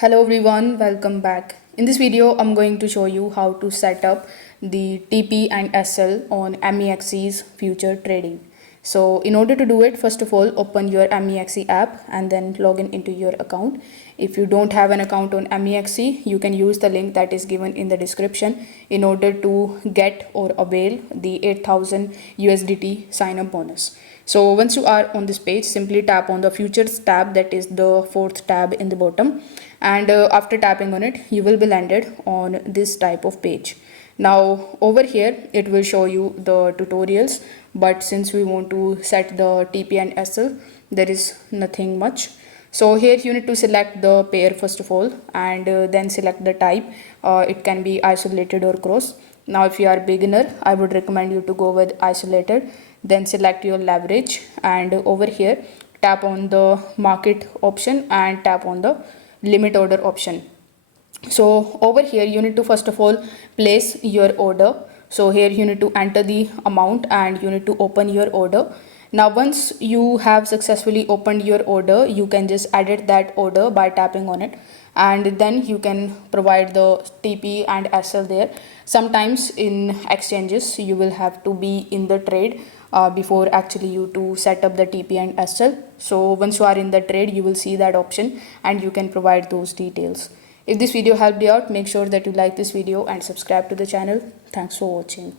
Hello everyone, welcome back. In this video, I'm going to show you how to set up the TP and SL on MEXC's future trading. So in order to do it, first of all, open your MEXC app and then log in into your account. If you don't have an account on MEXC, you can use the link that is given in the description in order to get or avail the 8,000 USDT sign up bonus. So once you are on this page, simply tap on the futures tab, that is the fourth tab in the bottom, and after tapping on it you will be landed on this type of page. Now over here it will show you the tutorials, but since we want to set the TP and SL, there is nothing much. So here you need to select the pair first of all, and then select the type. It can be isolated or cross. Now if you are beginner, I would recommend you to go with isolated. Then select your leverage, and over here tap on the market option and tap on the limit order option. So over here you need to first of all place your order. So here you need to enter the amount and you need to open your order. Now once you have successfully opened your order, you can just edit that order by tapping on it, and then you can provide the TP and SL there. Sometimes in exchanges you will have to be in the trade before actually you to set up the TP and SL. So once you are in the trade, you will see that option and you can provide those details. If this video helped you out, make sure that you like this video and subscribe to the channel. Thanks for watching.